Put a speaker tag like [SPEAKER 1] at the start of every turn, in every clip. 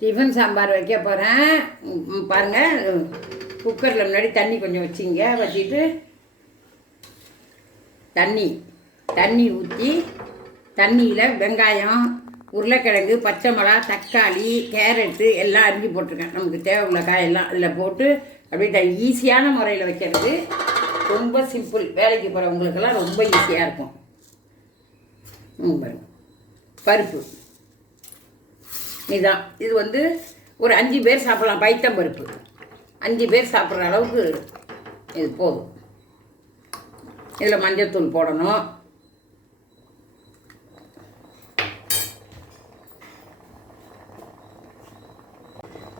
[SPEAKER 1] Tiffin sambar வைக்க போகிறேன் பாருங்கள் குக்கரில் முன்னாடி தண்ணி கொஞ்சம் வச்சிங்க. வச்சுட்டு தண்ணி தண்ணி ஊற்றி தண்ணியில் வெங்காயம் உருளைக்கிழங்கு பச்சை மிளகா தக்காளி கேரட்டு எல்லாம் அரிஞ்சு போட்டிருக்கேன். நமக்கு தேவை உள்ள காயெல்லாம் இதில் போட்டு அப்படியே ஈஸியான முறையில் வைக்கிறது. ரொம்ப சிம்பிள். வேலைக்கு போகிறவங்களுக்கெல்லாம் ரொம்ப ஈஸியாக இருக்கும். ம் பருப்பு. இதுதான் இது வந்து ஒரு அஞ்சு பேர் சாப்பிடலாம். பைத்தம் பருப்பு. அஞ்சு பேர் சாப்பிட்ற அளவுக்கு இது போதும். இதில் மஞ்சத்தூள் போடணும்.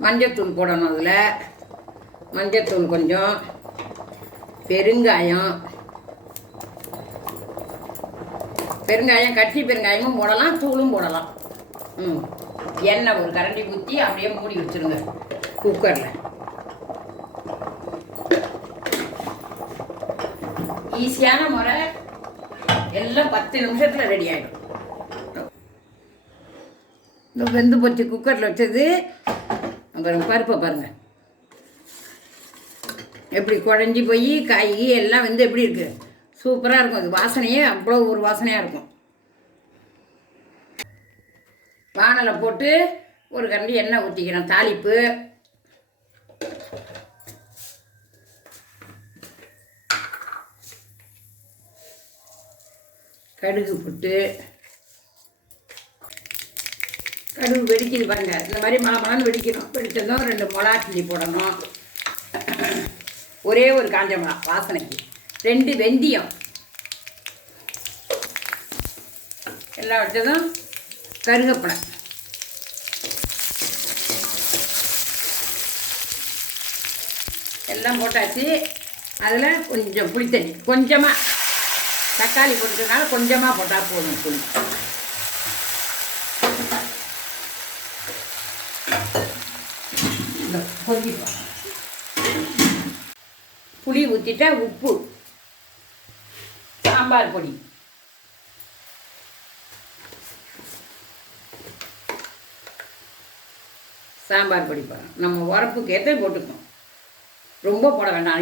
[SPEAKER 1] மஞ்சத்தூள் போடணும் அதில். மஞ்சத்தூள் கொஞ்சம். பெருங்காயம். பெருங்காயம் கட்டி பெருங்காயமும் போடலாம் தூளும் போடலாம். ம். எண்ணெய் ஒரு கரண்டி ஊற்றி அப்படியே மூடி வச்சுருங்க. குக்கரில் ஈஸியான முறை. எல்லாம் பத்து நிமிஷத்தில் ரெடி ஆகிடும் இந்த வெந்து போச்சு குக்கரில் வச்சது. அப்புறம் பருப்பை பாருங்கள் எப்படி குழஞ்சி போய் காய் எல்லாம் வந்து எப்படி இருக்குது சூப்பராக இருக்கும். அது வாசனையே அவ்வளோ ஒரு வாசனையாக இருக்கும். வானலை போட்டு ஒரு கரண்டி எண்ணெய் ஊற்றிக்கிறேன் தாளிப்பு. கடுகு போட்டு. கடுகு வெடிக்குது பாருங்க. இந்த மாதிரி மழை வெடிக்கணும். வெடிச்சதும் ரெண்டு மிளகா கிள்ளி போடணும். ஒரே ஒரு காஞ்ச மிளகா வாசனைக்கு. ரெண்டு வெந்தயம். எல்லாம் வச்சதும் கருகப்படை எல்லாம் போட்டாச்சு. அதில் கொஞ்சம் புளித்தண்ணி. கொஞ்சமாக தக்காளி போட்டதுனால கொஞ்சமாக போட்டால் போதும் புளி. புளி ஊற்றிட்டா உப்பு. சாம்பார் பொடி. சாம்பார் பொடி நம்ம உரப்புக்கு ஏற்ற போட்டுக்கணும். ரொம்ப போட வேண்டாம்.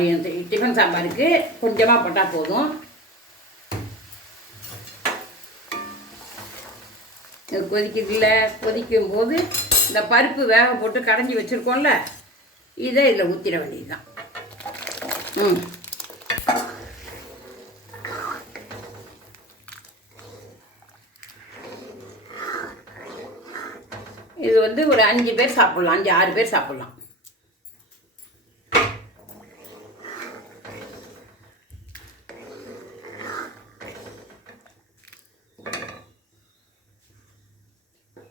[SPEAKER 1] டிஃபன் சாம்பாருக்கு கொஞ்சமாக போட்டால் போதும். கொதிக்கிறதுல கொதிக்குதுல கொதிக்கும் போது இந்த பருப்பு வேக போட்டு கடைஞ்சி வச்சுருக்கோம்ல இதை இதில் ஊற்றிட வேண்டியதுதான். ம். இது வந்து ஒரு அஞ்சு பேர் சாப்பிட்லாம் அஞ்சு ஆறு பேர் சாப்பிட்லாம்.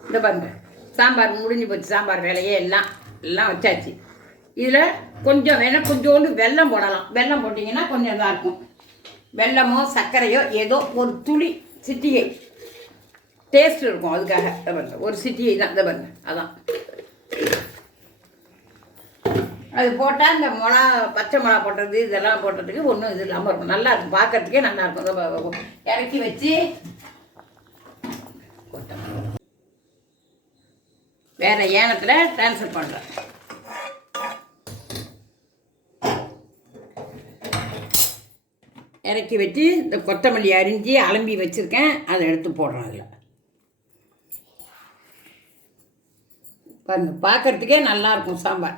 [SPEAKER 1] இந்த பாருங்க சாம்பார் முடிஞ்சு போச்சு சாம்பார் வேலையே எல்லாம் எல்லாம் வச்சாச்சு. இதில் கொஞ்சம் வேணால் கொஞ்சோண்டு வெல்லம் போடலாம். வெல்லம் போட்டிங்கன்னா கொஞ்சம் இதாக இருக்கும். வெல்லமோ சர்க்கரையோ ஏதோ ஒரு துளி சிட்டிகை. டேஸ்ட் இருக்கும். அதுக்காக இதை ஒரு சிட்டியை தான் இதை பாருங்க அதான். அது போட்டால் இந்த மிளகா பச்சை மிளகா போட்டது இதெல்லாம் போட்டதுக்கு ஒன்றும் இது இல்லாமல் இருக்கும். நல்லா இருக்கும். பார்க்கறதுக்கே நல்லா இருக்கும். இறக்கி வச்சு கொத்தமல்லி. வேற ஏனத்தில் ட்ரான்ஸ்ஃபர் பண்ணுறேன் இறக்கி வச்சு இந்த கொத்தமல்லி அரிஞ்சு அலம்பி வச்சுருக்கேன். அதை எடுத்து போடுறேன் அதில். பாருங்க பார்க்கறதுக்கே நல்லாயிருக்கும் சாம்பார்.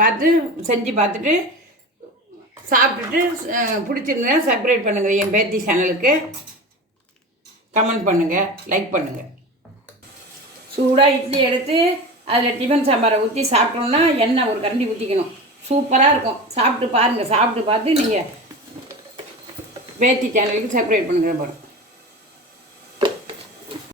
[SPEAKER 1] பார்த்து செஞ்சு பார்த்துட்டு சாப்பிட்டுட்டு பிடிச்சிருந்தா சப்ஸ்கிரைப் பண்ணுங்கள் என் பேத்தி சேனலுக்கு கமெண்ட் பண்ணுங்கள் லைக் பண்ணுங்கள் சூடாக இட்லி எடுத்து அதில் டிஃபன் சாம்பாரை ஊற்றி சாப்பிட்டோம்னா எண்ணெய் ஒரு கரண்டி ஊற்றிக்கணும் சூப்பராக இருக்கும். சாப்பிட்டு பாருங்கள் சாப்பிட்டு பார்த்து நீங்கள் பேத்தி சேனலுக்கு சப்ஸ்கிரைப் பண்ணுங்கள் பாருங்கள்